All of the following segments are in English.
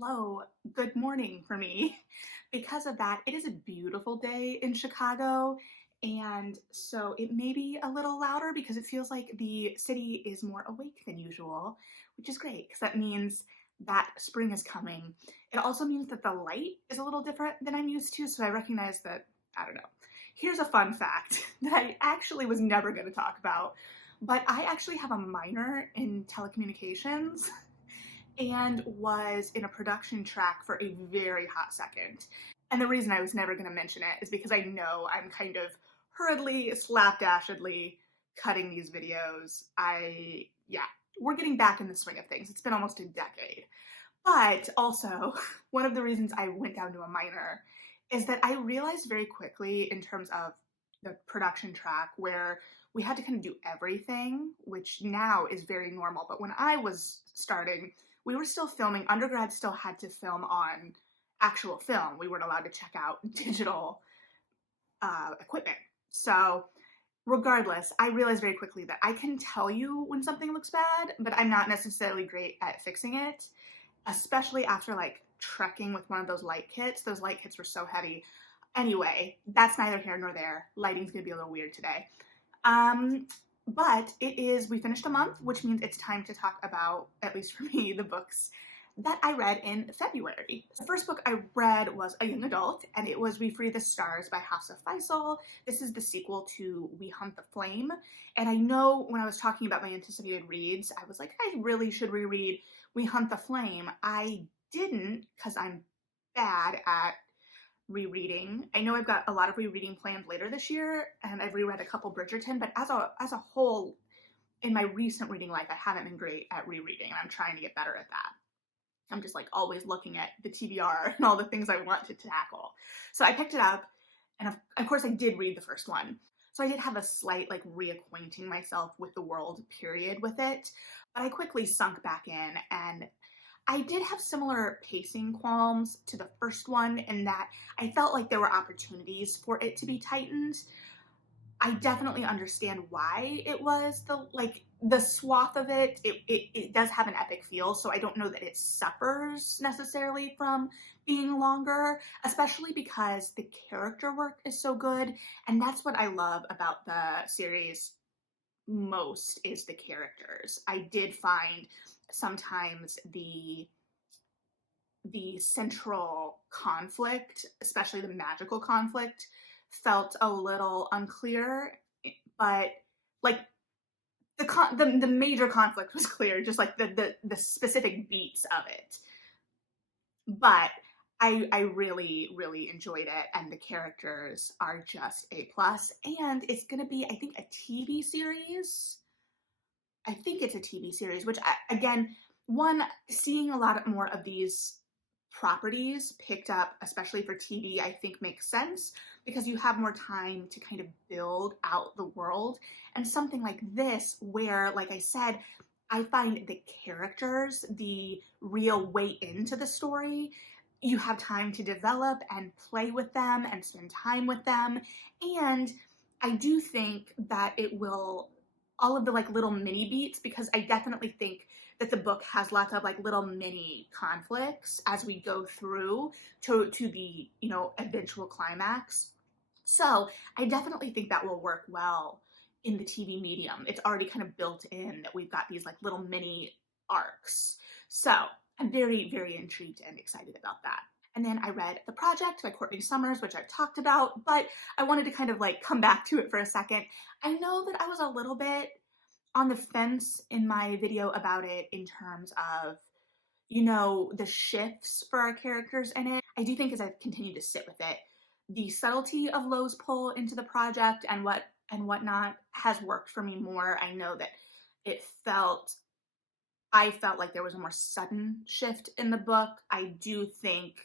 hello, good morning for me. Because of that, it is a beautiful day in Chicago, and so it may be a little louder because it feels like the city is more awake than usual, which is great because that means that spring is coming. It also means that the light is a little different than I'm used to, so I recognize that, I don't know. Here's a fun fact that I actually was never going to talk about, but I actually have a minor in telecommunications and was in a production track for a very hot second. And the reason I was never going to mention it is because I know I'm kind of hurriedly, slapdashedly cutting these videos. Yeah, we're getting back in the swing of things. It's been almost a decade. But also, one of the reasons I went down to a minor is that I realized very quickly in terms of the production track where we had to kind of do everything, which now is very normal. But when I was starting, we were still filming. Undergrad still had to film on actual film. We weren't allowed to check out digital equipment. So regardless, I realized very quickly that I can tell you when something looks bad, but I'm not necessarily great at fixing it, especially after like trekking with one of those light kits. Those light kits were so heavy. Anyway, that's neither here nor there. Lighting's gonna be a little weird today. But we finished a month, which means it's time to talk about, at least for me, the books that I read in February. The first book I read was a young adult, and it was We Free the Stars by Hafsa Faisal. This is the sequel to We Hunt the Flame. And I know when I was talking about my anticipated reads, I was like, I really should reread We Hunt the Flame. I didn't, because I'm bad at rereading. I know I've got a lot of rereading planned later this year, and I've reread a couple Bridgerton, but as a whole, in my recent reading life, I haven't been great at rereading, and I'm trying to get better at that. I'm just like always looking at the TBR and all the things I want to tackle. So I picked it up, and of course I did read the first one. So I did have a slight like reacquainting myself with the world period with it, but I quickly sunk back in, and I did have similar pacing qualms to the first one in that I felt like there were opportunities for it to be tightened. I definitely understand why it was the swath of it does have an epic feel, so I don't know that it suffers necessarily from being longer, especially because the character work is so good, and that's what I love about the series most is the characters. I did find sometimes the central conflict, especially the magical conflict, felt a little unclear, but like the major conflict was clear, just like the specific beats of it. But I really really enjoyed it, and the characters are just A plus. And it's gonna be, I think, a TV series. I think it's a TV series, which again, one, seeing a lot more of these properties picked up, especially for TV, I think makes sense because you have more time to kind of build out the world. And something like this, where, like I said, I find the characters the real way into the story. You have time to develop and play with them and spend time with them. And I do think that it will, all of the like little mini beats, because I definitely think that the book has lots of like little mini conflicts as we go through to the, eventual climax. So I definitely think that will work well in the TV medium. It's already kind of built in that we've got these like little mini arcs. So I'm very, very intrigued and excited about that. And then I read The Project by Courtney Summers, which I've talked about, but I wanted to kind of like come back to it for a second. I know that I was a little bit on the fence in my video about it in terms of, the shifts for our characters in it. I do think as I've continued to sit with it, the subtlety of Lo's pull into the project and whatnot has worked for me more. I know that I felt like there was a more sudden shift in the book. I do think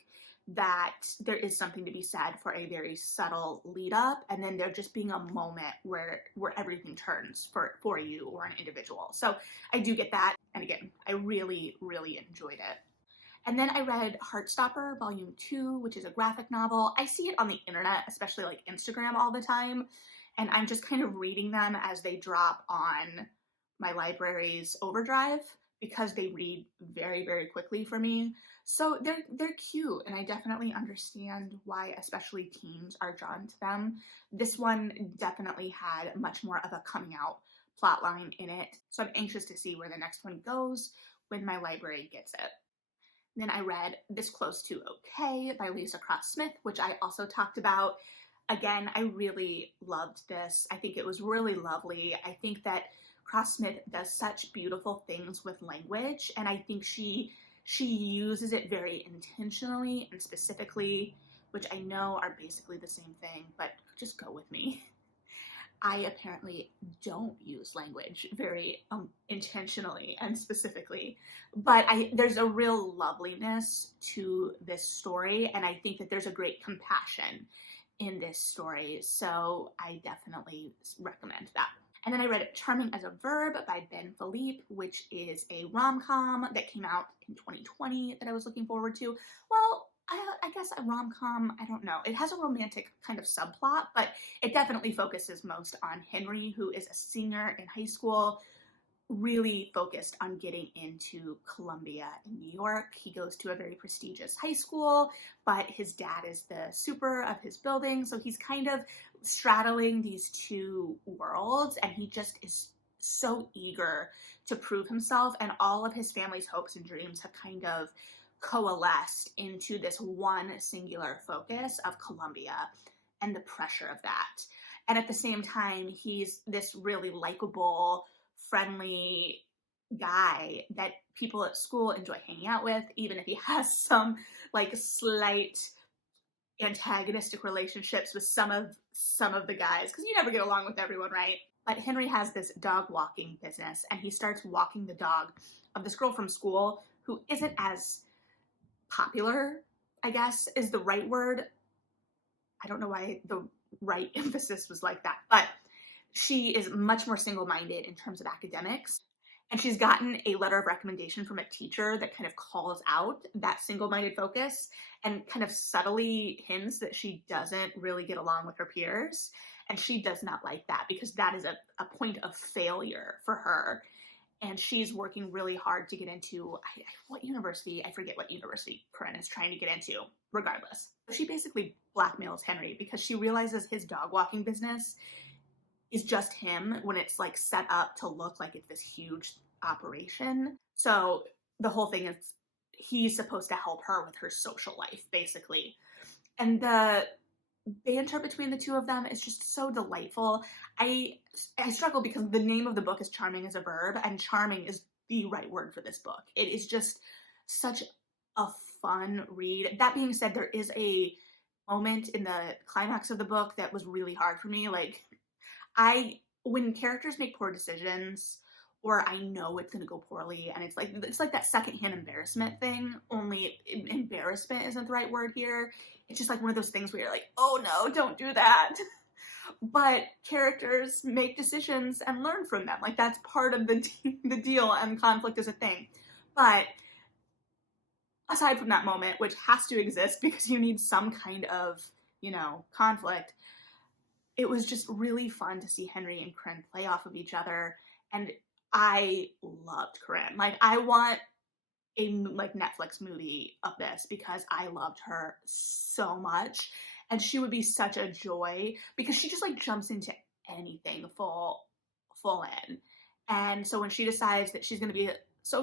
that there is something to be said for a very subtle lead up, and then there just being a moment where everything turns for you or an individual. So I do get that. And again, I really, really enjoyed it. And then I read Heartstopper Volume 2, which is a graphic novel. I see it on the internet, especially like Instagram, all the time, and I'm just kind of reading them as they drop on my library's Overdrive because they read very, very quickly for me. So they're cute, and I definitely understand why especially teens are drawn to them. This one definitely had much more of a coming out plot line in it, so I'm anxious to see where the next one goes when my library gets it. Then I read This Close to Okay by Lisa Cross Smith, which I also talked about. Again, I really loved this. I think it was really lovely. I think that Cross Smith does such beautiful things with language, and I think she uses it very intentionally and specifically, which I know are basically the same thing, but just go with me. I apparently don't use language very intentionally and specifically, but there's a real loveliness to this story, and I think that there's a great compassion in this story, so I definitely recommend that. And then I read Charming as a Verb by Ben Philippe, which is a rom-com that came out in 2020 that I was looking forward to. Well, I guess a rom-com, I don't know. It has a romantic kind of subplot, but it definitely focuses most on Henry, who is a singer in high school, really focused on getting into Columbia in New York. He goes to a very prestigious high school, but his dad is the super of his building, so he's kind of straddling these two worlds, and he just is so eager to prove himself, and all of his family's hopes and dreams have kind of coalesced into this one singular focus of Columbia and the pressure of that. And at the same time, he's this really likable, friendly guy that people at school enjoy hanging out with, even if he has some like slight antagonistic relationships with some of the guys, because you never get along with everyone, right? But Henry has this dog walking business, and he starts walking the dog of this girl from school who isn't as popular, I guess is the right word. I don't know why the right emphasis was like that, but she is much more single-minded in terms of academics. And she's gotten a letter of recommendation from a teacher that kind of calls out that single-minded focus and kind of subtly hints that she doesn't really get along with her peers. And she does not like that because that is a point of failure for her. And she's working really hard to get into what university? I forget what university Corinne is trying to get into, regardless. She basically blackmails Henry because she realizes his dog walking business is just him when it's like set up to look like it's this huge operation. So the whole thing is he's supposed to help her with her social life, basically. And the banter between the two of them is just so delightful. I struggle because the name of the book is Charming as a Verb, and charming is the right word for this book. It is just such a fun read. That being said, there is a moment in the climax of the book that was really hard for me. Like, when characters make poor decisions, or I know it's gonna go poorly, and it's like that secondhand embarrassment thing, only embarrassment isn't the right word here. It's just like one of those things where you're like, oh no, don't do that. But characters make decisions and learn from them. Like, that's part of the deal, and conflict is a thing. But aside from that moment, which has to exist because you need some kind of, conflict, it was just really fun to see Henry and Corinne play off of each other. And I loved Corinne. Like, I want a Netflix movie of this because I loved her so much, and she would be such a joy because she just like jumps into anything full in. And so when she decides that she's going to be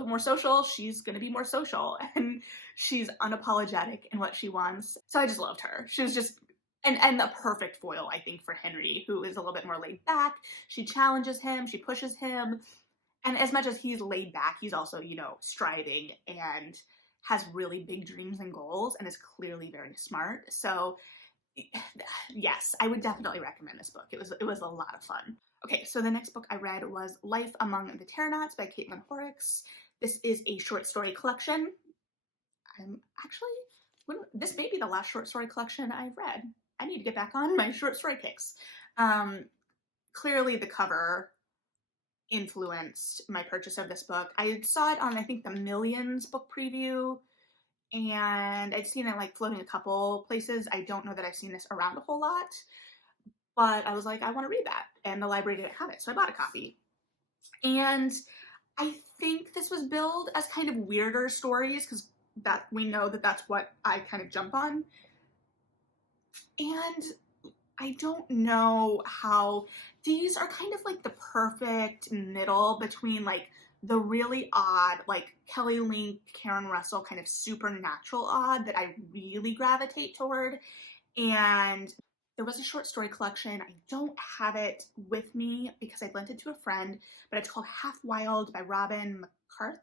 more social, she's going to be more social, and she's unapologetic in what she wants. So I just loved her. She was just and the perfect foil, I think, for Henry, who is a little bit more laid back. She challenges him, she pushes him. And as much as he's laid back, he's also, striving and has really big dreams and goals and is clearly very smart. So yes, I would definitely recommend this book. It was a lot of fun. Okay, so the next book I read was Life Among the Terra by Caitlin Horrocks. This is a short story collection. This may be the last short story collection I've read. I need to get back on my short story kicks. Clearly the cover influenced my purchase of this book. I saw it on, I think, the Millions book preview, and I'd seen it like floating a couple places. I don't know that I've seen this around a whole lot, but I was like, I want to read that, and the library didn't have it, so I bought a copy. And I think this was billed as kind of weirder stories because that we know that that's what I kind of jump on. And I don't know how these are kind of like the perfect middle between like the really odd, like Kelly Link, Karen Russell kind of supernatural odd that I really gravitate toward. And there was a short story collection. I don't have it with me because I lent it to a friend, but it's called Half Wild by Robin MacArthur.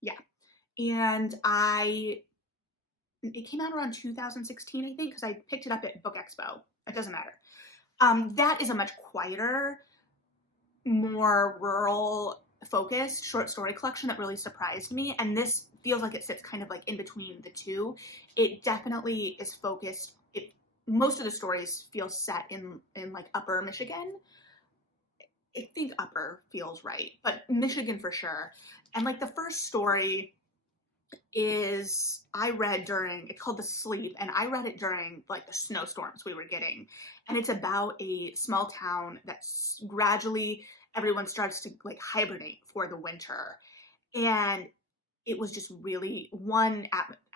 Yeah. And it came out around 2016, I think, because I picked it up at Book Expo. It doesn't matter. That is a much quieter, more rural focused short story collection that really surprised me. And this feels like it sits kind of like in between the two. It definitely is focused. Most of the stories feel set in like upper Michigan. I think upper feels right, but Michigan for sure. And like the first story is I read during, it's called The Sleep, and I read it during like the snowstorms we were getting. And it's about a small town that's gradually everyone starts to like hibernate for the winter. And it was just really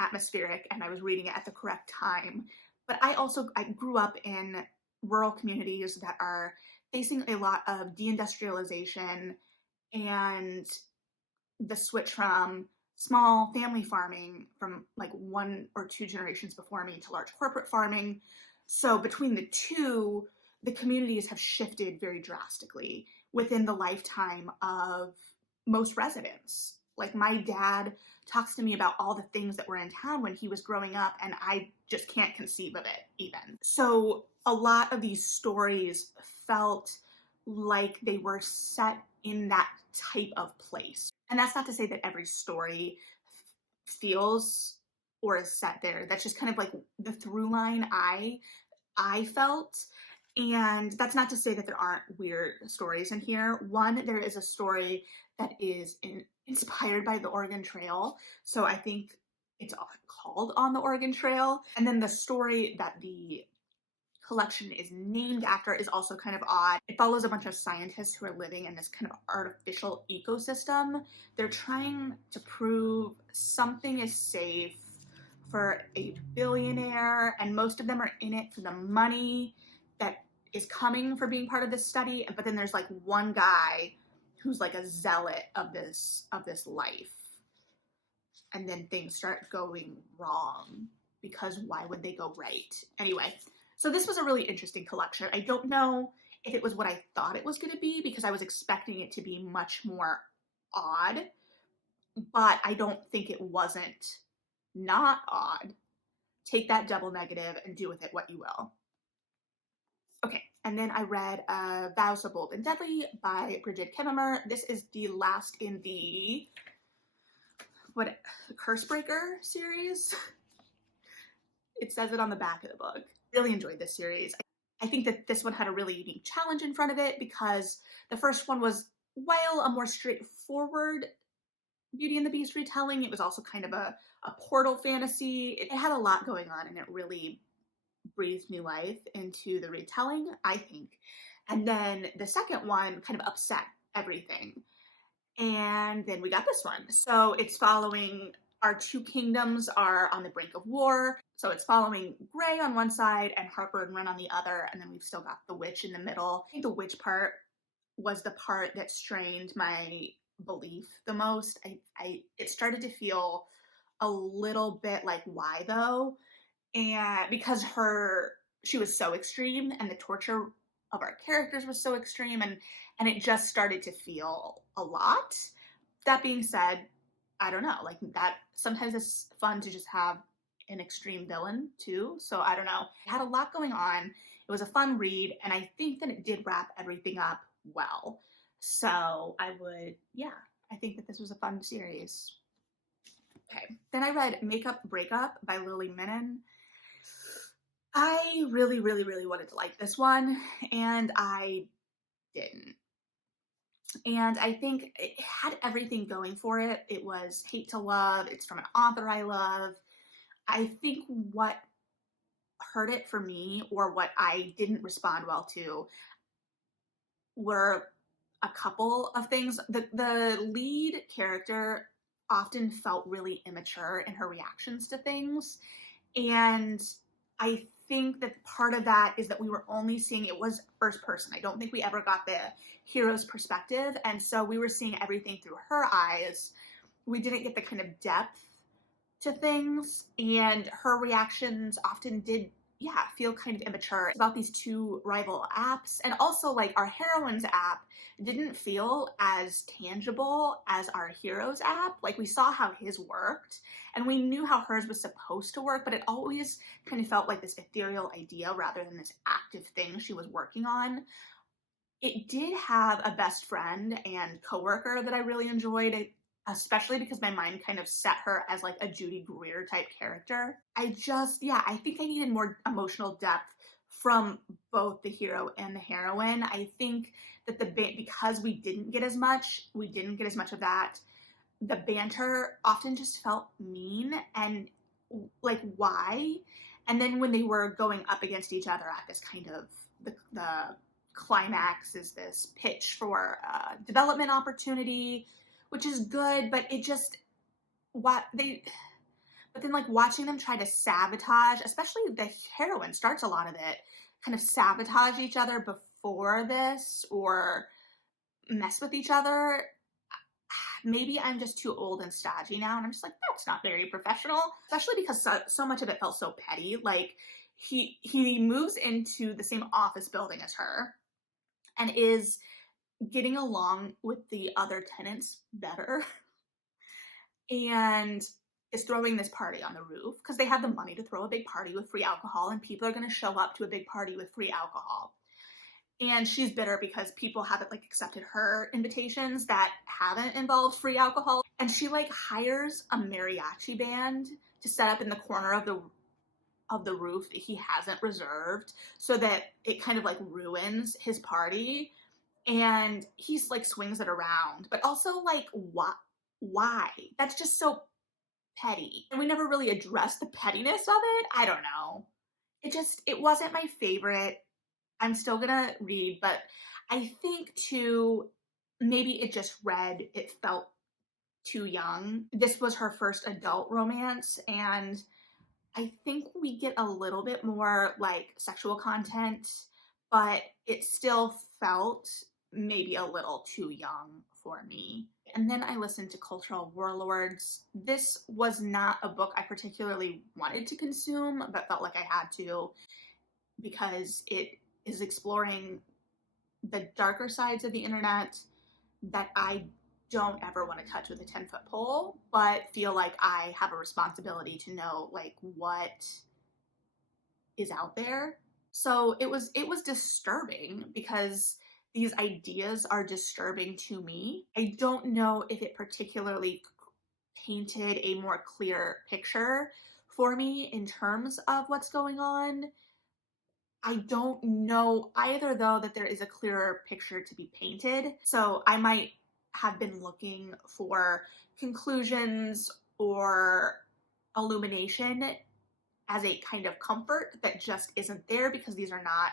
atmospheric, and I was reading it at the correct time. But I grew up in rural communities that are facing a lot of deindustrialization and the switch from small family farming from like one or two generations before me to large corporate farming. So between the two, the communities have shifted very drastically within the lifetime of most residents. Like my dad talks to me about all the things that were in town when he was growing up, and I just can't conceive of it even. So a lot of these stories felt like they were set in that type of place. And that's not to say that every story feels or is set there. That's just kind of like the through line I felt. And that's not to say that there aren't weird stories in here. One, there is a story that is inspired by the Oregon Trail. So I think it's called On the Oregon Trail. And then the story that the collection is named after is also kind of odd. It follows a bunch of scientists who are living in this kind of artificial ecosystem. They're trying to prove something is safe for a billionaire, and most of them are in it for the money that is coming for being part of this study. But then there's like one guy who's like a zealot of this life. And then things start going wrong because why would they go right? Anyway, so this was a really interesting collection. I don't know if it was what I thought it was going to be because I was expecting it to be much more odd, but I don't think it wasn't not odd. Take that double negative and do with it what you will. Okay, and then I read Vows So Bold and Deadly by Bridget Kemmerer. This is the last in the Cursebreaker series. It says it on the back of the book. Really enjoyed this series. I think that this one had a really unique challenge in front of it because the first one was, while a more straightforward Beauty and the Beast retelling, it was also kind of a portal fantasy. It had a lot going on, and it really breathed new life into the retelling, I think. And then the second one kind of upset everything. And then we got this one. So it's following our two kingdoms are on the brink of war. So it's following Grey on one side and Harper and Ren on the other. And then we've still got the witch in the middle. I think the witch part was the part that strained my belief the most. It started to feel a little bit like, why though? And because she was so extreme, and the torture of our characters was so extreme, and it just started to feel a lot. That being said, I don't know, like that sometimes it's fun to just have an extreme villain too. So I don't know. It had a lot going on. It was a fun read, and I think that it did wrap everything up well. So I think that this was a fun series. Okay. Then I read Makeup Breakup by Lily Menon. I really, really, really wanted to like this one, and I didn't. And I think it had everything going for it. It was hate to love. It's from an author I love. I think what hurt it for me, or what I didn't respond well to, were a couple of things. The lead character often felt really immature in her reactions to things. And I think that part of that is that we were only seeing, it was first person. I don't think we ever got the hero's perspective. And so we were seeing everything through her eyes. We didn't get the kind of depth to things, and her reactions often did, yeah, feel kind of immature. It's about these two rival apps, and also like our heroine's app didn't feel as tangible as our hero's app. Like we saw how his worked and we knew how hers was supposed to work, but it always kind of felt like this ethereal idea rather than this active thing she was working on. It did have a best friend and coworker that I really enjoyed, especially because my mind kind of set her as like a Judy Greer type character. Yeah, I think I needed more emotional depth from both the hero and the heroine. I think that because we didn't get as much of that. The banter often just felt mean and like why? And then when they were going up against each other at this kind of the climax is this pitch for development opportunity, which is good, but it just what they but then like watching them try to sabotage, especially the heroine starts a lot of it, kind of sabotage each other before this or mess with each other. Maybe I'm just too old and stodgy now, and I'm just like, that's not very professional, especially because so much of it felt so petty. Like he moves into the same office building as her and is getting along with the other tenants better and is throwing this party on the roof because they have the money to throw a big party with free alcohol, and people are going to show up to a big party with free alcohol. And she's bitter because people haven't like accepted her invitations that haven't involved free alcohol. And she like hires a mariachi band to set up in the corner of the roof that he hasn't reserved so that it kind of like ruins his party. And he's like swings it around, but also like why? That's just so petty. And we never really addressed the pettiness of it. I don't know. It wasn't my favorite. I'm still gonna read, but I think too, maybe it felt too young. This was her first adult romance, and I think we get a little bit more like sexual content, but it still felt maybe a little too young for me. And then I listened to Cultural Warlords. This was not a book I particularly wanted to consume, but felt like I had to because it is exploring the darker sides of the internet that I don't ever want to touch with a 10-foot pole, but feel like I have a responsibility to know like what is out there. So it was disturbing because these ideas are disturbing to me. I don't know if it particularly painted a more clear picture for me in terms of what's going on. I don't know either, though, that there is a clearer picture to be painted. So I might have been looking for conclusions or illumination as a kind of comfort that just isn't there because these are not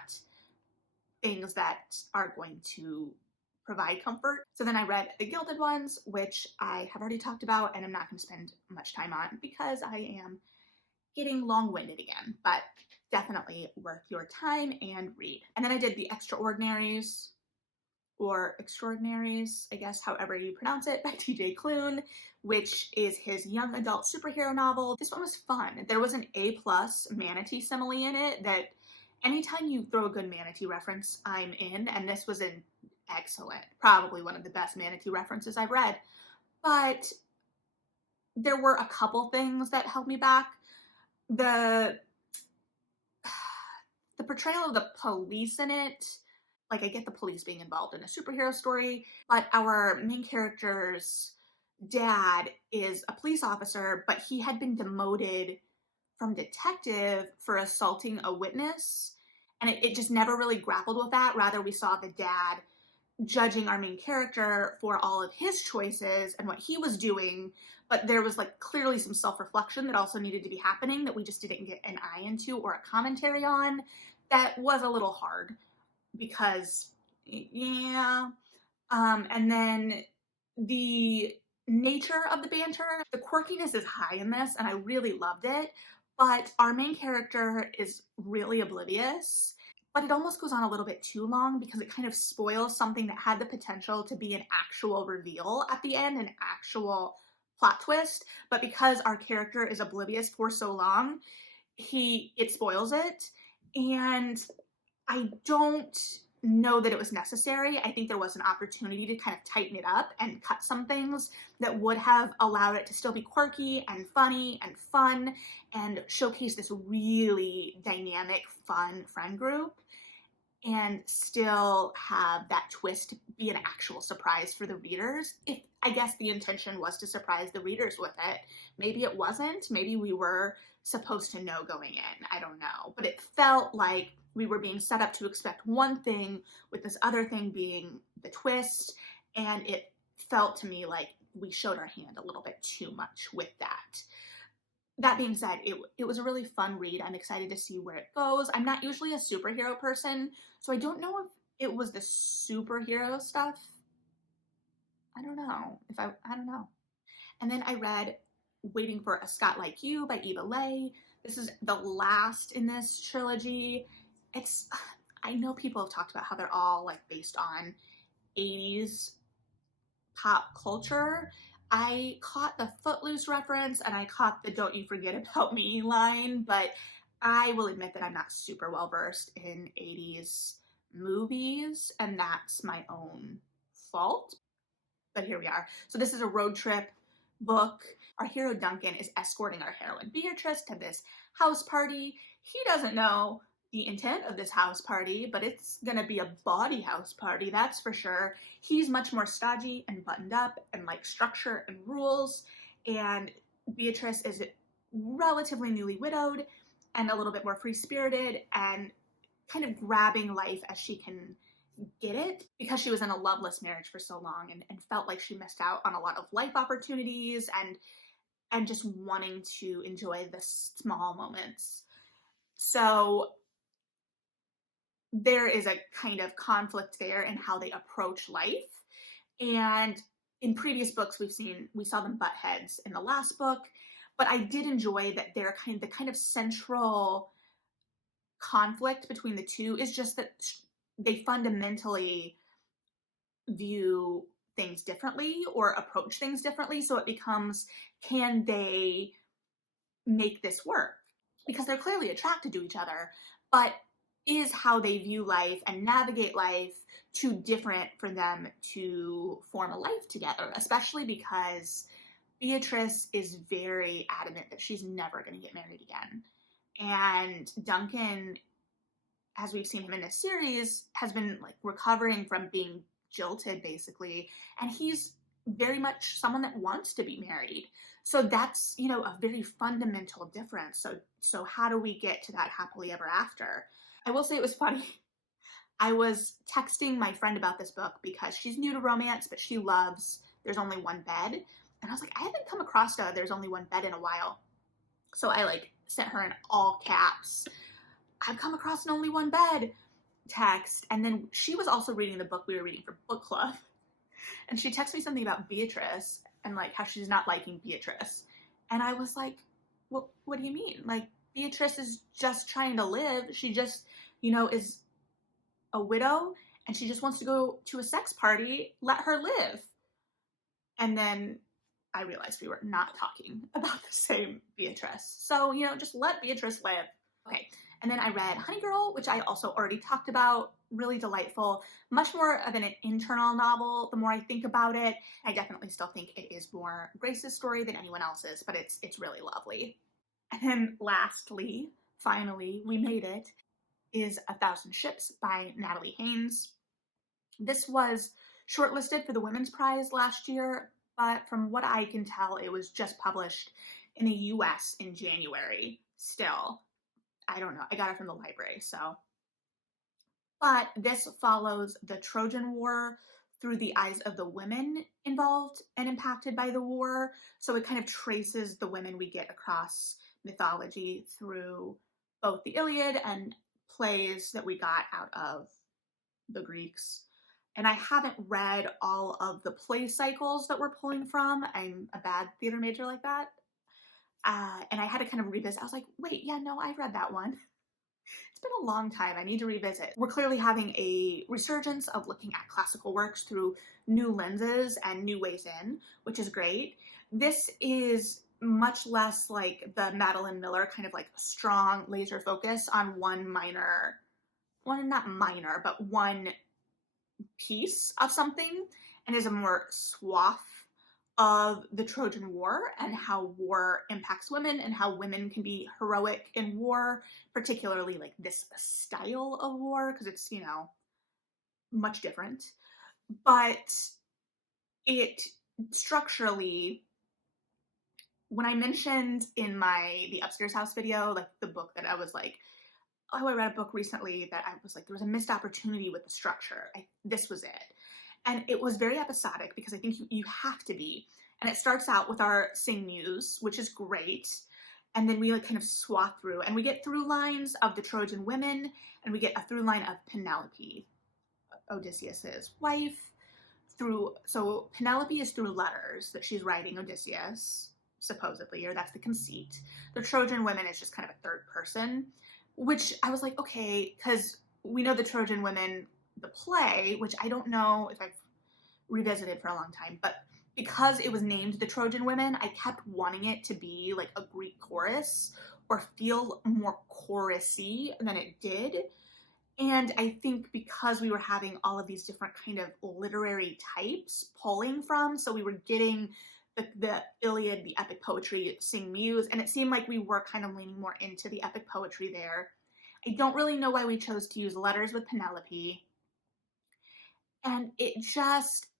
things that are going to provide comfort. So then I read the Gilded ones, which I have already talked about and I'm not going to spend much time on because I am getting long-winded again, but definitely worth your time and read. And then I did the Extraordinaries, or Extraordinaries, I guess, however you pronounce it, by TJ Klune, which is his young adult superhero novel. This one was fun. There was an A+ manatee simile in it that anytime you throw a good manatee reference, I'm in, and this was an excellent, probably one of the best manatee references I've read. But there were a couple things that held me back. The portrayal of the police in it, like I get the police being involved in a superhero story, but our main character's dad is a police officer, but he had been demoted from detective for assaulting a witness. And it just never really grappled with that. Rather, we saw the dad judging our main character for all of his choices and what he was doing, but there was like clearly some self-reflection that also needed to be happening that we just didn't get an eye into or a commentary on. That was a little hard because, yeah. And then the nature of the banter. The quirkiness is high in this, and I really loved it, but our main character is really oblivious. But it almost goes on a little bit too long because it kind of spoils something that had the potential to be an actual reveal at the end, an actual plot twist. But because our character is oblivious for so long, it spoils it. And I don't know that it was necessary. I think there was an opportunity to kind of tighten it up and cut some things that would have allowed it to still be quirky and funny and fun and showcase this really dynamic, fun friend group and still have that twist be an actual surprise for the readers. If I guess the intention was to surprise the readers with it. Maybe it wasn't. Maybe we were supposed to know going in. I don't know. But it felt like we were being set up to expect one thing with this other thing being the twist. And it felt to me like we showed our hand a little bit too much with that. That being said, it was a really fun read. I'm excited to see where it goes. I'm not usually a superhero person, so I don't know if it was the superhero stuff. I don't know. I don't know. And then I read Waiting for a Scott Like You by Eva Leigh. This is the last in this trilogy. I know people have talked about how they're all like based on 80s pop culture. I caught the Footloose reference and I caught the Don't You Forget About Me line, but I will admit that I'm not super well versed in 80s movies, and that's my own fault. But here we are. So this is a road trip book. Our hero Duncan is escorting our heroine Beatrice to this house party. He doesn't know the intent of this house party, but it's gonna be a bawdy house party, that's for sure. He's much more stodgy and buttoned up and like structure and rules, and Beatrice is relatively newly widowed and a little bit more free-spirited and kind of grabbing life as she can get it because she was in a loveless marriage for so long and felt like she missed out on a lot of life opportunities and just wanting to enjoy the small moments. So there is a kind of conflict there in how they approach life. And in previous books we saw them butt heads in the last book, but I did enjoy that they're the kind of central conflict between the two is just that they fundamentally view things differently or approach things differently. So it becomes, can they make this work? Because they're clearly attracted to each other, but is how they view life and navigate life too different for them to form a life together, especially because Beatrice is very adamant that she's never going to get married again. And Duncan, as we've seen him in this series, has been like recovering from being jilted basically, and he's very much someone that wants to be married. So that's, a very fundamental difference. So how do we get to that happily ever after? I will say it was funny. I was texting my friend about this book because she's new to romance, but she loves There's Only One Bed. And I was like, I haven't come across There's Only One Bed in a while. So I sent her in all caps, I've come across an Only One Bed text. And then she was also reading the book we were reading for book club. And she texted me something about Beatrice and how she's not liking Beatrice. And I was like, what do you mean? Beatrice is just trying to live. She just, is a widow and she just wants to go to a sex party. Let her live. And then I realized we were not talking about the same Beatrice. So, just let Beatrice live. Okay. And then I read Honey Girl, which I also already talked about. Really delightful. Much more of an internal novel the more I think about it. I definitely still think it is more Grace's story than anyone else's, but it's really lovely. And then lastly, finally, we made it, is A Thousand Ships by Natalie Haynes. This was shortlisted for the Women's Prize last year, but from what I can tell, it was just published in the US in January still. I don't know. I got it from the library, so. But this follows the Trojan War through the eyes of the women involved and impacted by the war. So it kind of traces the women we get across mythology through both the Iliad and plays that we got out of the Greeks. And I haven't read all of the play cycles that we're pulling from. I'm a bad theater major like that. And I had to kind of revisit. I was like, wait, yeah, no, I read that one. It's been a long time. I need to revisit. We're clearly having a resurgence of looking at classical works through new lenses and new ways in, which is great. This is much less like the Madeline Miller kind of like strong laser focus on not minor, but one piece of something, and is a more swath of the Trojan War and how war impacts women and how women can be heroic in war, particularly like this style of war, because it's, much different. But it structurally, when I mentioned in the upstairs house video, like the book that I was like, oh, I read a book recently that I was like, there was a missed opportunity with the structure. This was it. And it was very episodic because I think you have to be. And it starts out with our Sing Muse, which is great. And then we like kind of swath through, and we get through lines of the Trojan women, and we get a through line of Penelope, Odysseus's wife. So Penelope is through letters that she's writing Odysseus, supposedly, or that's the conceit. The Trojan women is just kind of a third person, which I was like, okay, because we know the Trojan women, the play, which I don't know if I've revisited for a long time, but because it was named the Trojan Women, I kept wanting it to be like a Greek chorus or feel more chorusy than it did. And I think because we were having all of these different kind of literary types pulling from, so we were getting the Iliad, the epic poetry, Sing Muse, and it seemed like we were kind of leaning more into the epic poetry there. I don't really know why we chose to use letters with Penelope. And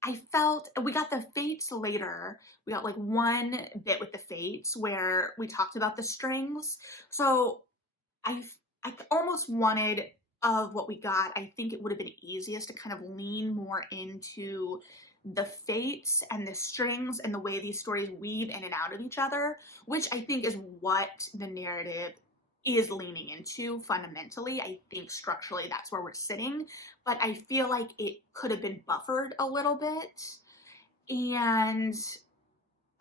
I felt, we got the fates later. We got like one bit with the fates where we talked about the strings. So I almost wanted, of what we got, I think it would have been easiest to kind of lean more into the fates and the strings and the way these stories weave in and out of each other, which I think is what the narrative is leaning into fundamentally. I think structurally that's where we're sitting, but I feel like it could have been buffered a little bit. And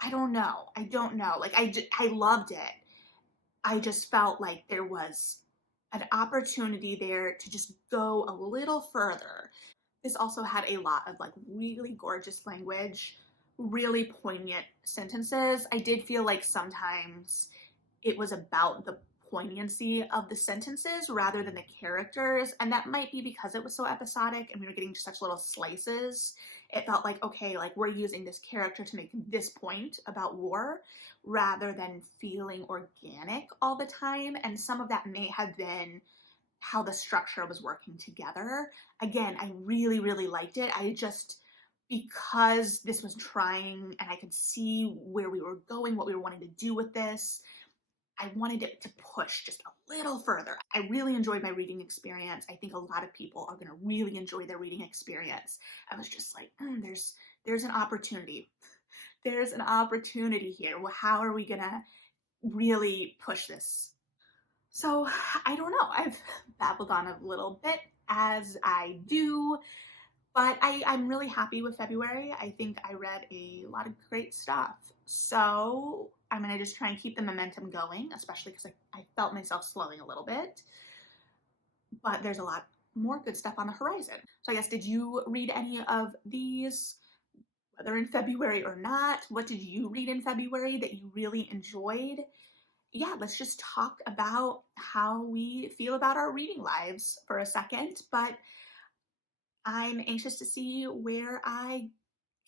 I don't know. Like I loved it. I just felt like there was an opportunity there to just go a little further. This also had a lot of like really gorgeous language, really poignant sentences. I did feel like sometimes it was about the poignancy of the sentences rather than the characters, and that might be because it was so episodic and we were getting such little slices. It felt like, okay, like we're using this character to make this point about war rather than feeling organic all the time, and some of that may have been how the structure was working together. Again, I really, really liked it. Because this was trying and I could see where we were going, what we were wanting to do with this, I wanted it to push just a little further. I really enjoyed my reading experience. I think a lot of people are going to really enjoy their reading experience. I was just like, there's an opportunity. There's an opportunity here. Well, how are we going to really push this? So I don't know. I've babbled on a little bit as I do, but I'm really happy with February. I think I read a lot of great stuff. So I'm going to just try and keep the momentum going, especially because I felt myself slowing a little bit. But there's a lot more good stuff on the horizon. So I guess, did you read any of these, whether in February or not? What did you read in February that you really enjoyed? Yeah, let's just talk about how we feel about our reading lives for a second. But I'm anxious to see where I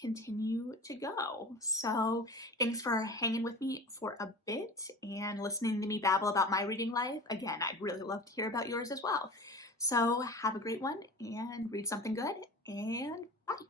continue to go. So thanks for hanging with me for a bit and listening to me babble about my reading life. Again, I'd really love to hear about yours as well. So have a great one and read something good, and bye.